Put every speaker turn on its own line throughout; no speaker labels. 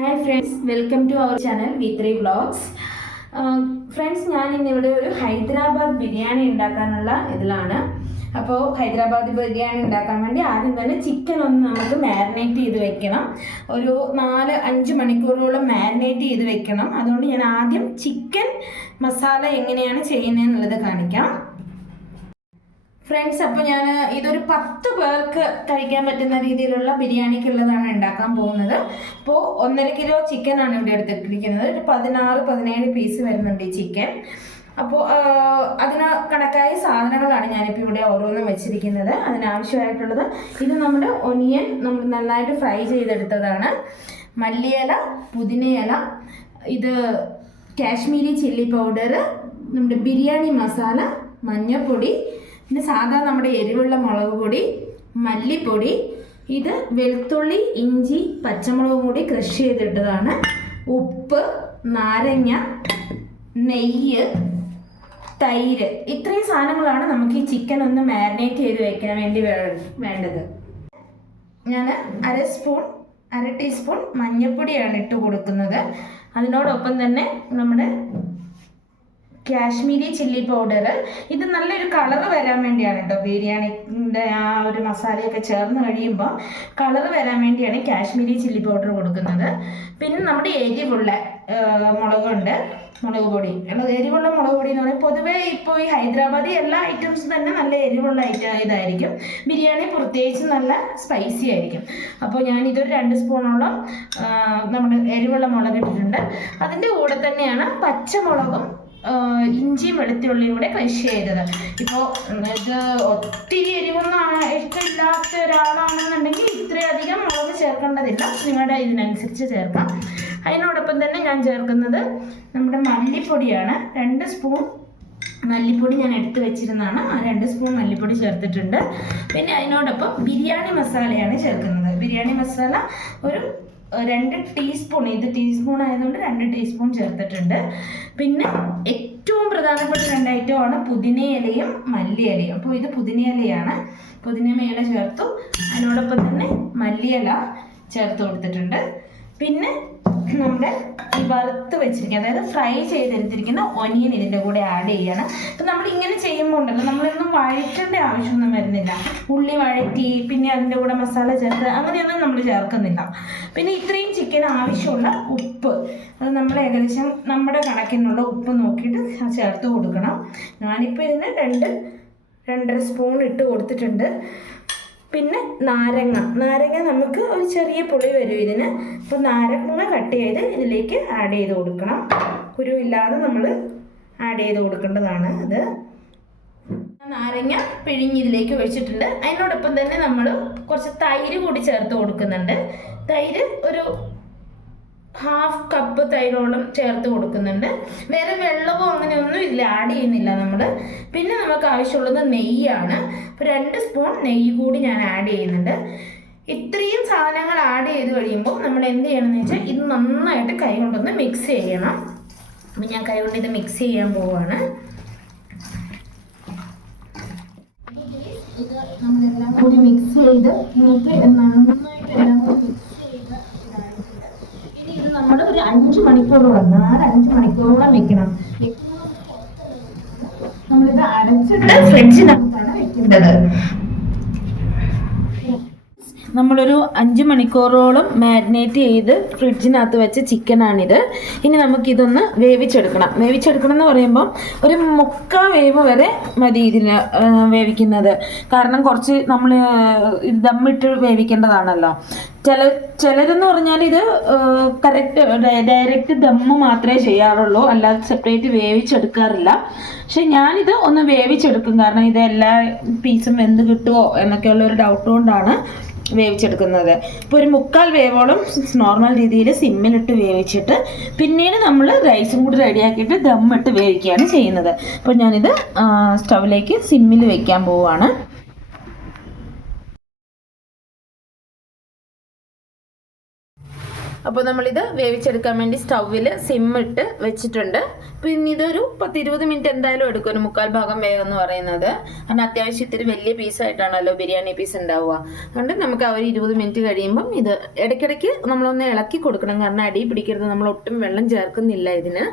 Hi friends welcome to our channel V three vlogs friends ഞാൻ ഇന്നിവിടെ ഒരു ഹൈദരാബാദ് ബിരിയാണി ഉണ്ടാക്കാനുള്ള ഇതിലാണ്. അപ്പോൾ ഹൈദരാബാദ് ബിരിയാണി ഉണ്ടാക്കാൻ വേണ്ടി ആദ്യം തന്നെ ചിക്കൻ ഒന്ന് നമുക്ക് മാരിനേറ്റ് ചെയ്ത് വെക്കണം. ഒരു നാല് അഞ്ച് മണിക്കൂറോളം മാരിനേറ്റ് ചെയ്ത് വെക്കണം. അതുകൊണ്ട് ഞാൻ ആദ്യം ചിക്കൻ മസാല എങ്ങനെയാണ് ചെയ്യുന്നതെന്നുള്ളത് കാണിക്കാം. ഫ്രണ്ട്സ് അപ്പോൾ ഞാൻ ഇതൊരു പത്ത് പേർക്ക് കഴിക്കാൻ പറ്റുന്ന രീതിയിലുള്ള ബിരിയാണിക്കുള്ളതാണ് ഉണ്ടാക്കാൻ പോകുന്നത്. അപ്പോൾ ഒന്നര കിലോ ചിക്കൻ ആണ് ഇവിടെ എടുത്തിട്ടിരിക്കുന്നത് ഒരു പതിനാറ് പതിനേഴ് പീസ് വരുന്നുണ്ട് ഈ ചിക്കൻ അപ്പോൾ അതിന് കണക്കായ സാധനങ്ങളാണ് ഞാനിപ്പോൾ ഇവിടെ ഓരോന്നും വെച്ചിരിക്കുന്നത്. അതിനാവശ്യമായിട്ടുള്ളത് ഇത് നമ്മുടെ ഒനിയൻ നമ്മൾ നന്നായിട്ട് ഫ്രൈ ചെയ്തെടുത്തതാണ്. മല്ലിയില പുതിനയില ഇത് കാശ്മീരി ചില്ലി പൗഡർ നമ്മുടെ ബിരിയാണി മസാല മഞ്ഞൾപ്പൊടി പിന്നെ സാധാ നമ്മുടെ എരിവുള്ള മുളക് പൊടി മല്ലിപ്പൊടി ഇത് വെളുത്തുള്ളി ഇഞ്ചി പച്ചമുളകും കൂടി ക്രഷ് ചെയ്തിട്ടതാണ് ഉപ്പ് നാരങ്ങ നെയ്യ് തൈര്. ഇത്രയും സാധനങ്ങളാണ് നമുക്ക് ഈ ചിക്കൻ ഒന്ന് മാരിനേറ്റ് ചെയ്ത് വെക്കാൻ വേണ്ടി വേണ്ടത്. ഞാൻ അര സ്പൂൺ അര ടീസ്പൂൺ മഞ്ഞൾപ്പൊടിയാണ് ഇട്ട് കൊടുക്കുന്നത്. അതിനോടൊപ്പം തന്നെ നമ്മുടെ കാശ്മീരി ചില്ലി പൗഡർ ഇത് നല്ലൊരു കളർ വരാൻ വേണ്ടിയാണ് കേട്ടോ ബിരിയാണിന്റെ ആ ഒരു മസാലയൊക്കെ ചേർന്ന് കഴിയുമ്പോൾ കളർ വരാൻ വേണ്ടിയാണ് കാശ്മീരി ചില്ലി പൗഡർ കൊടുക്കുന്നത്. പിന്നെ നമ്മുടെ എരിവുള്ള മുളകുണ്ട് മുളക് പൊടി. എരിവുള്ള മുളക് പൊടി എന്ന് പറയുമ്പോൾ പൊതുവേ ഇപ്പോൾ ഈ ഹൈദരാബാദി എല്ലാ ഐറ്റംസും തന്നെ നല്ല എരിവുള്ള ഐറ്റം ഇതായിരിക്കും. ബിരിയാണി പ്രത്യേകിച്ച് നല്ല സ്പൈസി ആയിരിക്കും. അപ്പോൾ ഞാൻ ഇതൊരു രണ്ട് സ്പൂണോളം നമ്മുടെ എരിവുള്ള മുളക് ഇട്ടിട്ടുണ്ട്. അതിന്റെ കൂടെ തന്നെയാണ് പച്ചമുളകും ആഹ് ഇഞ്ചിയും വെളുത്തുള്ളിയും കൂടെ ക്രഷ് ചെയ്തത്. ഇപ്പോൾ ഇത് ഒത്തിരി എരിവൊന്നും ഇഷ്ടമില്ലാത്ത ഒരാളാണെന്നുണ്ടെങ്കിൽ ഇത്രയധികം മുളക് ചേർക്കേണ്ടതില്ല. നിങ്ങളുടെ ഇതിനനുസരിച്ച് ചേർക്കാം. അതിനോടൊപ്പം തന്നെ ഞാൻ ചേർക്കുന്നത് നമ്മുടെ മല്ലിപ്പൊടിയാണ്. രണ്ട് സ്പൂൺ മല്ലിപ്പൊടി ഞാൻ എടുത്തു വെച്ചിരുന്നതാണ്. ആ രണ്ട് സ്പൂൺ മല്ലിപ്പൊടി ചേർത്തിട്ടുണ്ട്. പിന്നെ അതിനോടൊപ്പം ബിരിയാണി മസാലയാണ് ചേർക്കുന്നത്. ബിരിയാണി മസാല ഒരു രണ്ട് ടീസ്പൂൺ ഇത് ടീസ്പൂൺ ആയതുകൊണ്ട് രണ്ട് ടീസ്പൂൺ ചേർത്തിട്ടുണ്ട്. പിന്നെ ഏറ്റവും പ്രധാനപ്പെട്ട രണ്ട് ഐറ്റമാണ് പുതിനയിലയും മല്ലിയിലയും അപ്പോൾ ഇത് പുതിനയിലയാണ് പുതിനമേല ചേർത്തു. അതിനോടൊപ്പം തന്നെ മല്ലിയില ചേർത്ത് കൊടുത്തിട്ടുണ്ട്. പിന്നെ നമ്മുടെ ഈ വറുത്ത് വെച്ചിരിക്കുന്ന അതായത് ഫ്രൈ ചെയ്തെടുത്തിരിക്കുന്ന ഒനിയൻ ഇതിന്റെ കൂടെ ആഡ് ചെയ്യണം. അപ്പം നമ്മൾ ഇങ്ങനെ ചെയ്യുമ്പോൾ ഉണ്ടല്ലോ നമ്മളൊന്നും വഴറ്റേണ്ട ആവശ്യമൊന്നും വരുന്നില്ല. ഉള്ളി വഴറ്റി പിന്നെ അതിന്റെ കൂടെ മസാല ചേർത്ത് അങ്ങനെയൊന്നും നമ്മൾ ചേർക്കുന്നില്ല. പിന്നെ ഇത്രയും ചിക്കൻ ആവശ്യമുള്ള ഉപ്പ്. അത് നമ്മൾ ഏകദേശം നമ്മുടെ കണക്കിനുള്ള ഉപ്പ് നോക്കിയിട്ട് ചേർത്ത് കൊടുക്കണം. ഞാനിപ്പോൾ ഇതിന് രണ്ട് രണ്ടര സ്പൂൺ ഇട്ട് കൊടുത്തിട്ടുണ്ട്. പിന്നെ നാരങ്ങ. നാരങ്ങ നമുക്ക് ഒരു ചെറിയ പുളി വരും ഇതിന്. അപ്പോൾ നാരങ്ങ കട്ട് ചെയ്ത് ഇതിലേക്ക് ആഡ് ചെയ്ത് കൊടുക്കണം. കുരുവില്ലാതെ നമ്മൾ ആഡ് ചെയ്ത് കൊടുക്കേണ്ടതാണ് അത്. നാരങ്ങ പിഴിഞ്ഞ് ഇതിലേക്ക് ഒഴിച്ചിട്ടുണ്ട്. അതിനോടൊപ്പം തന്നെ നമ്മൾ കുറച്ച് തൈര് കൂടി ചേർത്ത് കൊടുക്കുന്നുണ്ട്. തൈര് ഒരു ഹാഫ് കപ്പ് തൈരോളം ചേർത്ത് കൊടുക്കുന്നുണ്ട്. വേറെ വെള്ളമോ അങ്ങനെയൊന്നും ഇതിൽ ആഡ് ചെയ്യുന്നില്ല നമ്മൾ പിന്നെ നമുക്ക് ആവശ്യമുള്ളത് നെയ്യാണ്. അപ്പോൾ രണ്ട് സ്പൂൺ നെയ്യ് കൂടി ഞാൻ ആഡ് ചെയ്യുന്നുണ്ട്. ഇത്രയും സാധനങ്ങൾ ആഡ് ചെയ്ത് കഴിയുമ്പോൾ നമ്മൾ എന്ത് ചെയ്യണമെന്ന് വെച്ചാൽ ഇത് നന്നായിട്ട് കൈ കൊണ്ടൊന്ന് മിക്സ് ചെയ്യണം. അപ്പം ഞാൻ കൈ കൊണ്ട് ഇത് മിക്സ് ചെയ്യാൻ പോവുകയാണ് ഇത് നമ്മളെല്ലാം കൂടി മിക്സ് ചെയ്ത് നമുക്ക് നന്നായിട്ട് എല്ലാം കൂടി മിക്സ് ചെയ്ത് ഇതായിട്ടുണ്ട്. ഇനി ഇത് നമ്മൾ ഒരു അഞ്ച് മണിക്കൂറോളം നാല് അഞ്ച് മണിക്കൂറോളം വെക്കണം. നമ്മളിത് അടച്ചിട്ട് ഫ്രിഡ്ജിനകത്താണ് വെക്കേണ്ടത് നമ്മളൊരു അഞ്ച് മണിക്കൂറോളം മാരിനേറ്റ് ചെയ്ത് ഫ്രിഡ്ജിനകത്ത് വെച്ച ചിക്കനാണിത്. ഇനി നമുക്കിതൊന്ന് വേവിച്ചെടുക്കണം. വേവിച്ചെടുക്കണം എന്ന് പറയുമ്പം ഒരു മുക്കാ വേവ് വരെ മതി ഇതിന് വേവിക്കുന്നത്. കാരണം കുറച്ച് നമ്മൾ ദമ്മിട്ട് വേവിക്കേണ്ടതാണല്ലോ. ചില ചിലരെന്ന് പറഞ്ഞാൽ ഇത് കറക്റ്റ് ഡയറക്റ്റ് ദമ്മ് മാത്രമേ ചെയ്യാറുള്ളൂ. അല്ലാതെ സെപ്പറേറ്റ് വേവിച്ചെടുക്കാറില്ല. പക്ഷെ ഞാനിത് ഒന്ന് വേവിച്ചെടുക്കും. കാരണം ഇത് എല്ലാ പീസും വെന്ത് കിട്ടുമോ എന്നൊക്കെയുള്ള ഒരു ഡൗട്ട് കൊണ്ടാണ് വേവിച്ചെടുക്കുന്നത്. ഇപ്പോൾ ഒരു മുക്കാൽ വേവോളം നോർമൽ രീതിയിൽ സിമ്മിലിട്ട് വേവിച്ചിട്ട് പിന്നീട് നമ്മൾ റൈസും കൂടി റെഡിയാക്കിയിട്ട് ദമ്മിട്ട് വേവിക്കുകയാണ് ചെയ്യുന്നത്. അപ്പോൾ ഞാനിത് സ്റ്റൗവിലേക്ക് സിമ്മിൽ വെക്കാൻ പോവുകയാണ്. അപ്പോൾ നമ്മളിത് വേവിച്ചെടുക്കാൻ വേണ്ടി സ്റ്റൗവിൽ സിമ്മിട്ട് വെച്ചിട്ടുണ്ട്. പിന്നെ ഇതൊരു പത്ത് ഇരുപത് മിനിറ്റ് എന്തായാലും എടുക്കും ഒരു മുക്കാൽ ഭാഗം വേഗം എന്ന് പറയുന്നത്. കാരണം അത്യാവശ്യം ഇത്തിരി വലിയ പീസായിട്ടാണല്ലോ ബിരിയാണി പീസ് ഉണ്ടാവുക. അതുകൊണ്ട് നമുക്ക് ആ ഒരു ഇരുപത് മിനിറ്റ് കഴിയുമ്പം ഇത് ഇടയ്ക്കിടയ്ക്ക് നമ്മളൊന്ന് ഇളക്കി കൊടുക്കണം. കാരണം അടി പിടിക്കരുത് നമ്മൾ ഒട്ടും വെള്ളം ചേർക്കുന്നില്ല ഇതിന്.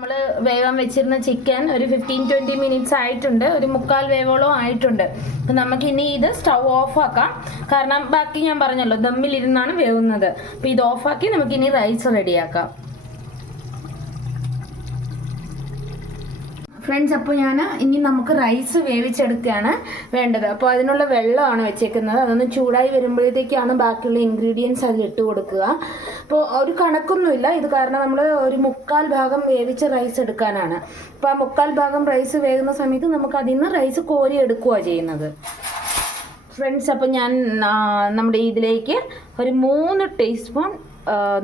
നമ്മൾ വേവാൻ വെച്ചിരുന്ന ചിക്കൻ ഒരു ഫിഫ്റ്റീൻ ട്വന്റി മിനിറ്റ്സ് ആയിട്ടുണ്ട്. ഒരു മുക്കാൽ വേവോളം ആയിട്ടുണ്ട്. അപ്പം നമുക്ക് ഇനി ഇത് സ്റ്റൗ ഓഫ് ആക്കാം. കാരണം ബാക്കി ഞാൻ പറഞ്ഞല്ലോ ദമ്മിലിരുന്നാണ് വേവുന്നത്. അപ്പം ഇത് ഓഫാക്കി നമുക്ക് ഇനി റൈസ് റെഡിയാക്കാം ഫ്രണ്ട്സ് അപ്പോൾ ഞാൻ ഇനി നമുക്ക് റൈസ് വേവിച്ചെടുക്കുകയാണ് വേണ്ടത്. അപ്പോൾ അതിനുള്ള വെള്ളമാണ് വെച്ചേക്കുന്നത്. അതൊന്ന് ചൂടായി വരുമ്പോഴത്തേക്കാണ് ബാക്കിയുള്ള ഇൻഗ്രീഡിയൻസ് അതിലിട്ട് കൊടുക്കുക. അപ്പോൾ ഒരു കണക്കൊന്നുമില്ല. ഇത് കാരണം നമ്മൾ ഒരു മുക്കാൽ ഭാഗം വേവിച്ച റൈസ് എടുക്കാനാണ്. അപ്പോൾ ആ മുക്കാൽ ഭാഗം റൈസ് വേകുന്ന സമയത്ത് നമുക്ക് അതിൽ നിന്ന് റൈസ് കോരി എടുക്കുകയാണ് ചെയ്യുന്നത്. ഫ്രണ്ട്സ് അപ്പോൾ ഞാൻ നമ്മുടെ ഇതിലേക്ക് ഒരു മൂന്ന് ടീസ്പൂൺ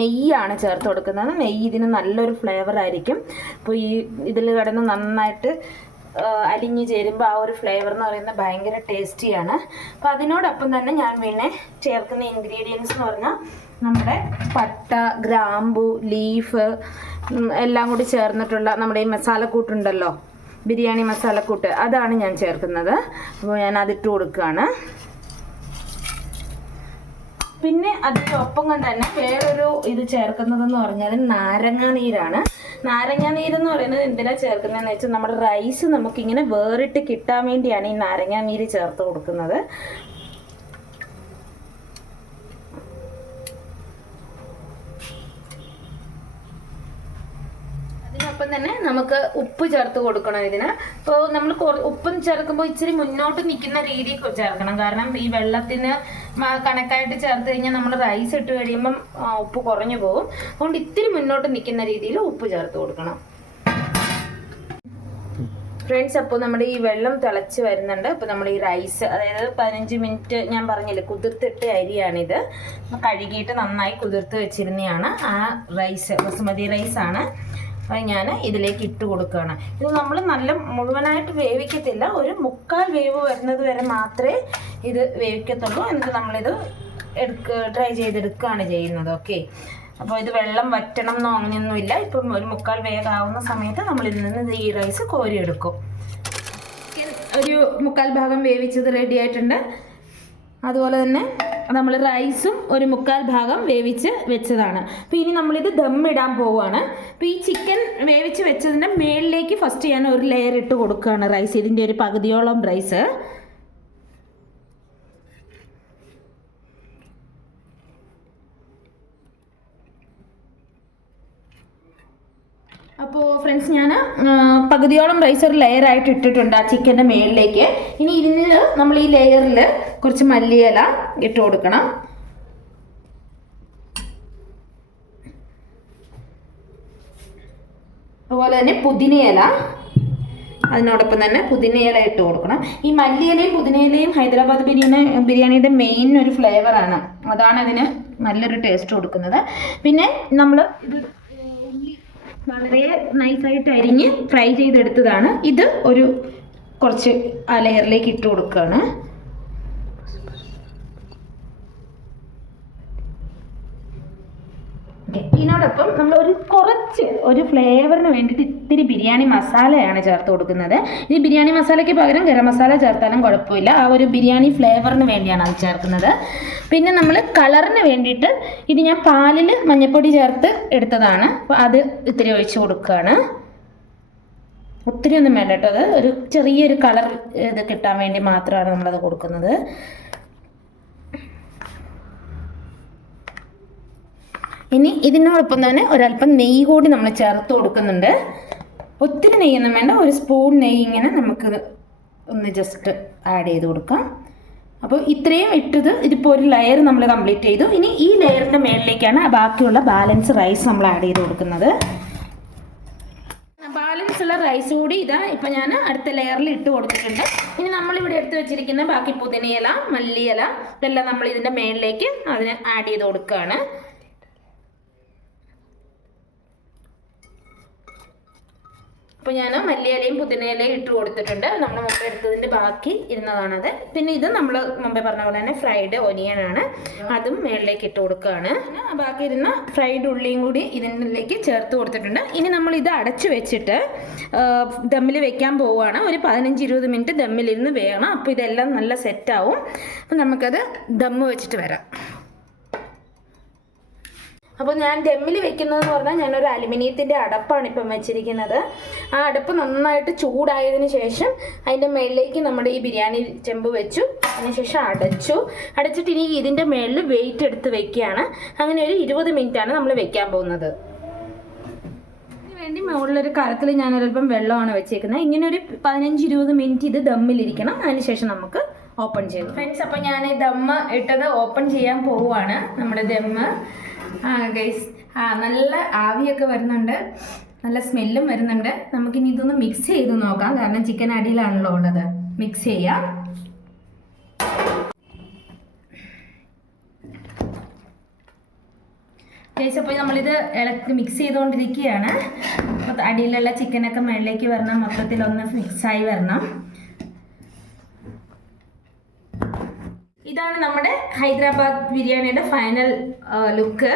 നെയ്യാണ് ചേർത്ത് കൊടുക്കുന്നത്. നെയ്യ് ഇതിന് നല്ലൊരു ഫ്ലേവർ ആയിരിക്കും. അപ്പോൾ ഈ ഇതിൽ കിടന്ന് നന്നായിട്ട് അലിഞ്ഞു ചേരുമ്പോൾ ആ ഒരു ഫ്ലേവർ എന്ന് പറയുന്നത് ഭയങ്കര ടേസ്റ്റിയാണ് അപ്പോൾ അതിനോടൊപ്പം തന്നെ ഞാൻ പിന്നെ ചേർക്കുന്ന ഇൻഗ്രീഡിയൻസ് എന്ന് പറഞ്ഞാൽ നമ്മുടെ പട്ട ഗ്രാമ്പു ലീഫ് എല്ലാം കൂടി ചേർന്നിട്ടുള്ള നമ്മുടെ ഈ മസാലക്കൂട്ടുണ്ടല്ലോ ബിരിയാണി മസാലക്കൂട്ട് അതാണ് ഞാൻ ചേർക്കുന്നത്. അപ്പോൾ ഞാൻ അതിട്ട് കൊടുക്കുകയാണ്. പിന്നെ അതിനൊപ്പം തന്നെ വേറൊരു ഇത് ചേർക്കുന്നതെന്ന് പറഞ്ഞാൽ നാരങ്ങ നീരാണ്. നാരങ്ങ പറയുന്നത് എന്തിനാ ചേർക്കുന്നതെന്ന് വെച്ചാൽ നമ്മുടെ റൈസ് നമുക്കിങ്ങനെ വേറിട്ട് കിട്ടാൻ വേണ്ടിയാണ് ഈ നാരങ്ങ നീര് ചേർത്ത് കൊടുക്കുന്നത്. അതിനൊപ്പം തന്നെ നമുക്ക് ഉപ്പ് ചേർത്ത് കൊടുക്കണം ഇതിന്. ഇപ്പോൾ നമ്മൾ ഉപ്പും ചേർക്കുമ്പോൾ ഇച്ചിരി മുന്നോട്ട് നിൽക്കുന്ന രീതിയിൽ ചേർക്കണം. കാരണം ഈ വെള്ളത്തിന് കണക്കായിട്ട് ചേർത്ത് കഴിഞ്ഞാൽ നമ്മൾ റൈസ് ഇട്ട് കഴിയുമ്പം ഉപ്പ് കുറഞ്ഞു പോകും. അതുകൊണ്ട് ഇത്തിരി മുന്നോട്ട് നിൽക്കുന്ന രീതിയിൽ ഉപ്പ് ചേർത്ത് കൊടുക്കണം. ഫ്രണ്ട്സ് അപ്പോൾ നമ്മുടെ ഈ വെള്ളം തിളച്ച് വരുന്നുണ്ട്. അപ്പോൾ നമ്മൾ ഈ റൈസ് അതായത് പതിനഞ്ച് മിനിറ്റ് ഞാൻ പറഞ്ഞില്ലേ കുതിർത്തിട്ട് അരിയാണിത്. കഴുകിയിട്ട് നന്നായി കുതിർത്ത് വെച്ചിരുന്നതാണ് ആ റൈസ് ബസുമതി റൈസാണ് അത് ഞാൻ ഇതിലേക്ക് ഇട്ട് കൊടുക്കുകയാണ്. ഇത് നമ്മൾ നല്ല മുഴുവനായിട്ട് വേവിക്കത്തില്ല. ഒരു മുക്കാൽ വേവ് വരുന്നത് വരെ മാത്രമേ ഇത് വേവിക്കത്തുള്ളൂ. എന്നിട്ട് നമ്മളിത് എടുക്ക ട്രൈ ചെയ്തെടുക്കുകയാണ് ചെയ്യുന്നത്. ഓക്കെ അപ്പോൾ ഇത് വെള്ളം വറ്റണം എന്നോ അങ്ങനെയൊന്നുമില്ല ഇപ്പം ഒരു മുക്കാൽ വേഗമാവുന്ന സമയത്ത് നമ്മൾ ഇതിൽ നിന്ന് ഈ റൈസ് കോരിയെടുക്കും. ഒരു മുക്കാൽ ഭാഗം വേവിച്ചത് റെഡി ആയിട്ടുണ്ട്. അതുപോലെ തന്നെ നമ്മൾ റൈസും ഒരു മുക്കാൽ ഭാഗം വേവിച്ച് വെച്ചതാണ്. അപ്പോൾ ഇനി നമ്മളിത് ദം ഇടാൻ പോവുകയാണ് അപ്പോൾ ഈ ചിക്കൻ വേവിച്ച് വെച്ചതിന്റെ മേളിലേക്ക് ഫസ്റ്റ് ഞാൻ ഒരു ലെയർ ഇട്ട് കൊടുക്കുകയാണ് റൈസ് ഇതിന്റെ ഒരു പകുതിയോളം റൈസ് അപ്പോൾ ഫ്രണ്ട്സ് ഞാൻ പകുതിയോളം റൈസ് ഒരു ലെയർ ആയിട്ട് ഇട്ടിട്ടുണ്ട് ആ ചിക്കന്റെ മേളിലേക്ക്. ഇനി ഇതിൽ നമ്മൾ ഈ ലെയറിൽ കുറച്ച് മല്ലിയില ഇട്ട് കൊടുക്കണം. അതുപോലെ തന്നെ പുതിനയില അതിനോടൊപ്പം തന്നെ പുതിനയില ഇട്ട് കൊടുക്കണം. ഈ മല്ലിയിലയും പുതിനയിലയും ഹൈദരാബാദ് ബിരിയാണി ബിരിയാണിയുടെ മെയിൻ ഒരു ഫ്ലേവറാണ് അതാണ് അതിന് നല്ലൊരു ടേസ്റ്റ് കൊടുക്കുന്നത്. പിന്നെ നമ്മൾ ഇത് വളരെ നൈസായിട്ട് അരിഞ്ഞ് ഫ്രൈ ചെയ്തെടുത്തതാണ്. ഇത് ഒരു കുറച്ച് ആ ലെയറിലേക്ക് ഇട്ട് കൊടുക്കുകയാണ് ഇതിനോടൊപ്പം നമ്മൾ ഒരു കുറച്ച് ഒരു ഫ്ലേവറിന് വേണ്ടിയിട്ട് ഇത്തിരി ബിരിയാണി മസാലയാണ് ചേർത്ത് കൊടുക്കുന്നത്. ഈ ബിരിയാണി മസാലയ്ക്ക് പകരം ഗരം മസാല ചേർത്താലും കുഴപ്പമില്ല. ആ ഒരു ബിരിയാണി ഫ്ലേവറിന് വേണ്ടിയാണ് അത് ചേർക്കുന്നത്. പിന്നെ നമ്മൾ കളറിന് വേണ്ടിയിട്ട് ഇത് ഞാൻ പാലിൽ മഞ്ഞൾപ്പൊടി ചേർത്ത് എടുത്തതാണ്. അപ്പോൾ അത് ഇത്തിരി ഒഴിച്ച് കൊടുക്കുകയാണ്. ഒത്തിരി ഒന്നും വേണ്ട കേട്ടോ. അത് ഒരു ചെറിയൊരു കളർ ഇത് കിട്ടാൻ വേണ്ടി മാത്രമാണ് നമ്മളത് കൊടുക്കുന്നത്. ഇനി ഇതിനോടൊപ്പം തന്നെ ഒരല്പം നെയ്യ് കൂടി നമ്മൾ ചേർത്ത് കൊടുക്കുന്നുണ്ട്. ഒത്തിരി നെയ്യൊന്നും വേണ്ട ഒരു സ്പൂൺ നെയ്യ് ഇങ്ങനെ നമുക്ക് ഒന്ന് ജസ്റ്റ് ആഡ് ചെയ്ത് കൊടുക്കാം. അപ്പോൾ ഇത്രയും ഇട്ടത് ഇതിപ്പോൾ ഒരു ലെയർ നമ്മൾ കംപ്ലീറ്റ് ചെയ്തു. ഇനി ഈ ലെയറിന്റെ മേളിലേക്കാണ് ബാക്കിയുള്ള ബാലൻസ് റൈസ് നമ്മൾ ആഡ് ചെയ്ത് കൊടുക്കുന്നത്. ബാലൻസ് ഉള്ള റൈസ് കൂടി ഇതാ ഇപ്പം ഞാൻ അടുത്ത ലെയറിൽ ഇട്ട് കൊടുത്തിട്ടുണ്ട്. ഇനി നമ്മളിവിടെ എടുത്ത് വെച്ചിരിക്കുന്ന ബാക്കി പുതിനയില മല്ലിയില ഇതെല്ലാം നമ്മൾ ഇതിന്റെ മേളിലേക്ക് അതിന് ആഡ് ചെയ്ത് കൊടുക്കുകയാണ്. അപ്പോൾ ഞാൻ മല്ലിയിലയും പുതിനയിലയും ഇട്ട് കൊടുത്തിട്ടുണ്ട്. നമ്മൾ മുമ്പ് എടുത്തതിന്റെ ബാക്കി ഇരുന്നതാണത്. പിന്നെ ഇത് നമ്മൾ മുമ്പേ പറഞ്ഞ പോലെ തന്നെ ഫ്രൈഡ് ഒനിയൻ ആണ്. അതും മേളിലേക്ക് ഇട്ട് കൊടുക്കുകയാണ് ബാക്കി ഇരുന്ന ഫ്രൈഡ് ഉള്ളിയും കൂടി ഇതിലേക്ക് ചേർത്ത് കൊടുത്തിട്ടുണ്ട്. ഇനി നമ്മൾ ഇത് അടച്ചു വെച്ചിട്ട് ദമ്മിൽ വെക്കാൻ പോവുകയാണ്. ഒരു പതിനഞ്ച് ഇരുപത് മിനിറ്റ് ദമ്മിലിരുന്ന് വേണം. അപ്പോൾ ഇതെല്ലാം നല്ല സെറ്റാവും അപ്പം നമുക്കത് ദമ്മ് വെച്ചിട്ട് വരാം. അപ്പോൾ ഞാൻ ദമ്മിൽ വെക്കുന്നതെന്ന് പറഞ്ഞാൽ ഞാനൊരു അലുമിനിയത്തിന്റെ അടപ്പാണ് ഇപ്പം വെച്ചിരിക്കുന്നത്. ആ അടപ്പ് നന്നായിട്ട് ചൂടായതിന് ശേഷം അതിന്റെ മേളിലേക്ക് നമ്മുടെ ഈ ബിരിയാണി ചെമ്പ് വെച്ചു. അതിനുശേഷം അടച്ചു. അടച്ചിട്ട് ഇനി ഇതിന്റെ മേളിൽ വെയിറ്റ് എടുത്ത് വെക്കുകയാണ്. അങ്ങനെ ഒരു ഇരുപത് മിനിറ്റാണ് നമ്മൾ വെക്കാൻ പോകുന്നത്. വേണ്ടി മുകളിലൊരു കരത്തിൽ ഒരല്പം വെള്ളമാണ് വെച്ചേക്കുന്നത്. ഇങ്ങനെ ഒരു പതിനഞ്ച് ഇരുപത് മിനിറ്റ് ഇത് ദമ്മിലിരിക്കണം. അതിനുശേഷം നമുക്ക് ഓപ്പൺ ചെയ്തു. ഫ്രണ്ട്സ് അപ്പോൾ ഞാൻ ഈ ദമ്മ് ഇട്ടത് ഓപ്പൺ ചെയ്യാൻ പോവുകയാണ് നമ്മുടെ ദമ്മ്. ഗൈസ് ആ നല്ല ആവിയൊക്കെ വരുന്നുണ്ട്. നല്ല സ്മെല്ലും വരുന്നുണ്ട്. നമുക്കിനി ഇതൊന്ന് മിക്സ് ചെയ്ത് നോക്കാം. കാരണം ചിക്കൻ അടിയിലാണല്ലോ ഉള്ളത്. മിക്സ് ചെയ്യാം. അപ്പോൾ നമ്മളിത് ഇളക്കി മിക്സ് ചെയ്തുകൊണ്ടിരിക്കുകയാണ് അപ്പോൾ അടിയിലുള്ള ചിക്കനൊക്കെ മുകളിലേക്ക് വരണം. മൊത്തത്തിലൊന്ന് മിക്സായി വരണം. ഇതാണ് നമ്മുടെ ഹൈദരാബാദ് ബിരിയാണിയുടെ ഫൈനൽ ലുക്ക്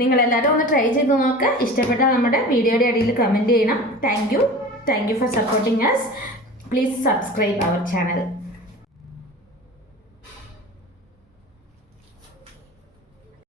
നിങ്ങളെല്ലാവരും ഒന്ന് ട്രൈ ചെയ്ത് നോക്കുക ഇഷ്ടപ്പെട്ടാൽ നമ്മുടെ വീഡിയോയുടെ ഇടയിൽ കമന്റ് ചെയ്യണം. Thank you thank you for supporting us please subscribe our channel